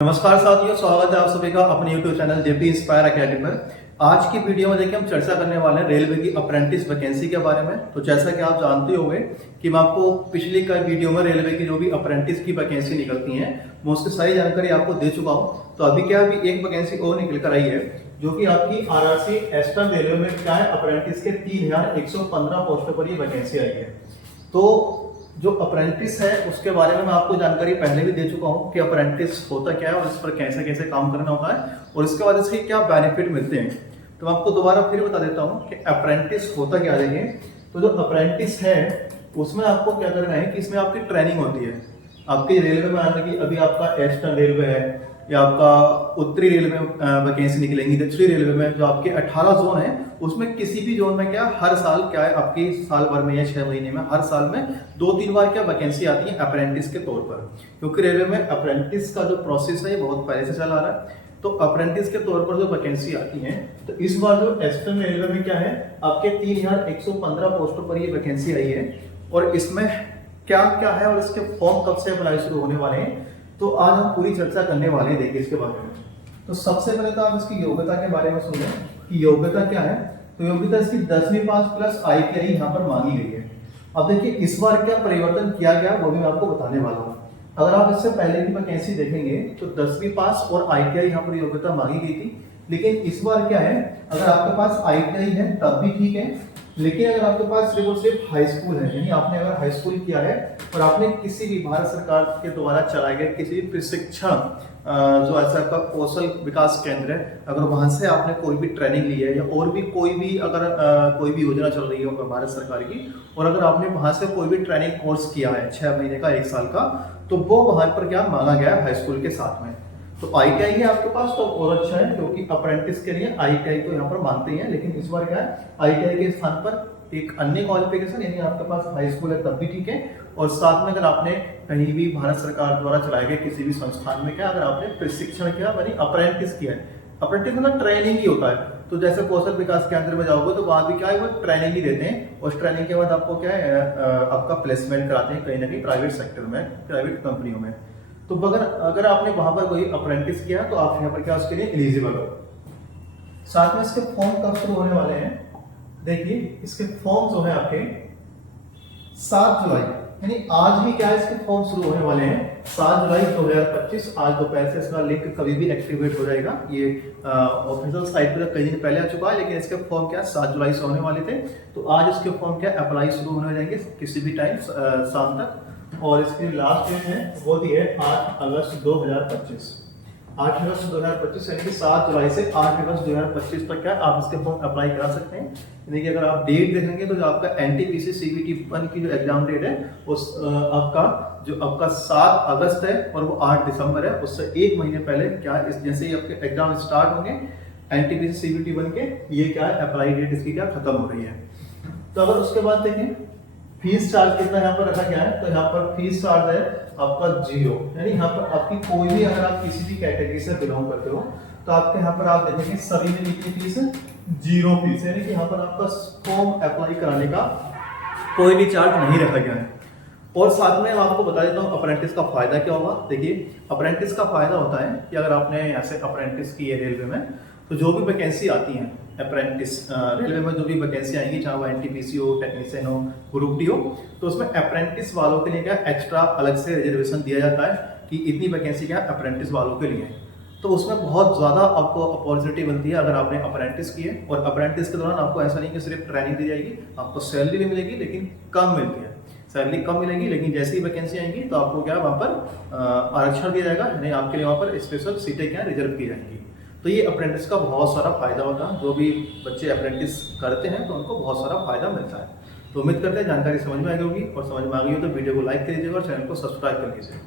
नमस्कार साथियों, स्वागत है आप सभी का अपने YouTube channel JP inspire academy पर। आज की वीडियो में देखिए हम चर्चा करने वाले हैं रेलवे की अप्रेंटिस वैकेंसी के बारे में। तो जैसा कि आप जानते होंगे कि मैं आपको पिछली का वीडियो में रेलवे की जो भी अप्रेंटिस की वैकेंसी निकलती हैं मैं उसकी सारी जानकारी आपको दे चुका हूँ। तो अभी क्या अभी एक वैकेंसी और निकल कर आई है जो कि आपकी आरआरसी ईस्टर्न रेलवे में क्या है, अप्रेंटिस के 3115 पोस्टों पर ये वैकेंसी आई है। तो जो अप्रेंटिस है उसके बारे में मैं आपको जानकारी पहले भी दे चुका हूं कि अप्रेंटिस होता क्या है और इस पर कैसे कैसे काम करना होता है और इसके बाद इसके क्या बेनिफिट मिलते हैं। तो मैं आपको दोबारा फिर बता देता हूं कि अप्रेंटिस होता क्या है। तो जो अप्रेंटिस है उसमें आपको क्या करना है कि इसमें आपकी ट्रेनिंग होती है। आपकी रेलवे में आने की अभी आपका ईस्टर्न रेलवे है या आपका उत्तरी रेलवे में वैकेंसी निकलेंगी, दक्षिणी रेलवे में जो आपके 18 जोन है उसमें किसी भी जोन में क्या हर साल क्या है आपकी साल भर में या 6 महीने में हर साल में 2-3 बार क्या वैकेंसी आती है अप्रेंटिस के तौर पर। क्योंकि रेलवे में अप्रेंटिस का जो प्रोसेस है ये बहुत पहले से चला आ रहा है। तो अप्रेंटिस के तौर पर जो वैकेंसी आती है तो इस बार जो ईस्टर्न रेलवे में क्या है आपके 3115 पोस्टों पर ये वैकेंसी आई है। और इसमें क्या क्या है और इसके फॉर्म कब से अप्लाई शुरू होने वाले हैं तो आज हम पूरी चर्चा करने वाले हैं। देखिए इसके बारे में तो सबसे पहले तो आप इसकी योग्यता के बारे में सुने कि योग्यता क्या है। तो योग्यता इसकी 10वीं पास प्लस ITI यहाँ पर मांगी गई है। अब देखिए इस बार क्या परिवर्तन किया गया वो भी मैं आपको बताने वाला हूँ। अगर आप इससे पहले की वैकेंसी देखेंगे तो 10वीं पास और ITI यहाँ पर योग्यता मांगी गई थी, लेकिन इस बार क्या है अगर आपके पास ITI है तब भी ठीक है, लेकिन अगर आपके पास सिर्फ और सिर्फ हाई स्कूल है यानी आपने अगर हाई स्कूल किया है और आपने किसी भी भारत सरकार के द्वारा चलाए गए किसी भी प्रशिक्षण जो ऐसा आपका कौशल विकास केंद्र है अगर वहां से आपने कोई भी ट्रेनिंग ली है या और भी कोई भी अगर कोई भी योजना चल रही है भारत सरकार की और अगर आपने वहां से कोई भी ट्रेनिंग कोर्स किया है 6 महीने का 1 साल का तो वो वहां पर क्या मांगा गया है हाई स्कूल के साथ में। तो ITI है आपके पास तो और अच्छा है क्योंकि अप्रेंटिस के लिए ITI को यहाँ पर मानते हैं, लेकिन इस बार क्या है ITI के स्थान पर एक अन्य क्वालिफिकेशन यानी आपके पास हाई स्कूल है तब भी ठीक है। और साथ में अगर आपने कहीं भी भारत सरकार द्वारा चलाए गए किसी भी संस्थान में क्या अगर आपने प्रशिक्षण किया यानी अप्रेंटिस किया है, अप्रेंटिस मतलब ट्रेनिंग ही होता है। तो जैसे कौशल विकास केंद्र में जाओगे तो वहां भी क्या है वो ट्रेनिंग ही देते हैं और ट्रेनिंग के बाद आपको क्या है आपका प्लेसमेंट कराते हैं कहीं ना कहीं प्राइवेट सेक्टर में, प्राइवेट कंपनियों में। तो अगर आपने वहां पर कोई अप्रेंटिस किया तो आप यहाँ पर क्या उसके लिए एलिजिबल हो। साथ में इसके फॉर्म कब शुरू होने वाले हैं, देखिए इसके फॉर्म जो है आपके 7 जुलाई यानी आज भी क्या है इसके फॉर्म शुरू होने वाले हैं 7 जुलाई 2025। आज दोपहर से इसका लिंक कभी भी एक्टिवेट हो जाएगा। ये ऑफिशियल साइट पर कई दिन पहले आ चुका है, लेकिन इसके फॉर्म क्या 7 जुलाई से होने वाले थे। तो आज इसके फॉर्म क्या अप्लाई शुरू होने जाएंगे किसी भी टाइम शाम तक। और इसकी लास्ट डेट है वो दी है 8 अगस्त 2025। 8 अगस्त 2025 यानी कि 7 जुलाई से 8 अगस्त 2025 तक क्या आप इसके फॉर्म अप्लाई करा सकते हैं। यानी कि अगर आप डेट देखेंगे तो जो आपका NTPC CBT 1 की जो एग्जाम डेट है उस आपका 7 अगस्त है और वो 8 दिसंबर है। उससे 1 महीने पहले क्या इस जैसे ही आपके एग्जाम स्टार्ट होंगे NTPC CBT 1 के ये क्या है अप्लाई डेट इसकी क्या खत्म हो रही है। तो अगर उसके बाद देखें फीस चार्ज कितना यहाँ पर रखा गया है तो यहाँ पर फीस चार्ज है आपका 0 यानी यहाँ पर आपकी कोई भी अगर आप किसी भी कैटेगरी से बिलोंग करते हो तो आपके यहाँ पर आप देखेंगे सभी में कितनी फीस है 0 फीस यानी कि यहाँ पर आपका फॉर्म अप्लाई कराने का कोई भी चार्ज नहीं रखा गया है। और साथ में मैं आपको बता देता हूँ अप्रेंटिस का फायदा क्या होगा। देखिए अप्रेंटिस का फायदा होता है कि अगर आपने ऐसे अप्रेंटिस की है रेलवे में तो जो भी वैकेंसी आती है अप्रेंटिस रेलवे में जो भी वैकेंसी आएंगी चाहे वो NTPC हो, टेक्नीशियन हो, ग्रुप D हो, तो उसमें अप्रेंटिस वालों के लिए क्या एक्स्ट्रा अलग से रिजर्वेशन दिया जाता है कि इतनी वैकेंसी क्या अप्रेंटिस वालों के लिए। तो उसमें बहुत ज़्यादा आपको अपॉर्चुनिटी बनती है अगर आपने अप्रेंटिस की है। और अप्रेंटिस के दौरान आपको ऐसा नहीं कि सिर्फ ट्रेनिंग दी जाएगी, आपको सैलरी भी मिलेगी लेकिन कम मिलती है, सैलरी कम मिलेगी लेकिन जैसे ही वैकेंसी आएंगी तो आपको क्या वहाँ पर आरक्षण दिया जाएगा यानी आपके लिए वहाँ पर स्पेशल सीटें क्या रिजर्व की जाएंगी। तो ये अप्रेंटिस का बहुत सारा फायदा होता है। जो भी बच्चे अप्रेंटिस करते हैं तो उनको बहुत सारा फायदा मिलता है। तो उम्मीद करते हैं जानकारी समझ में आ गई होगी और समझ में आ गई हो तो वीडियो को लाइक कर दीजिएगा और चैनल को सब्सक्राइब कर लीजिए।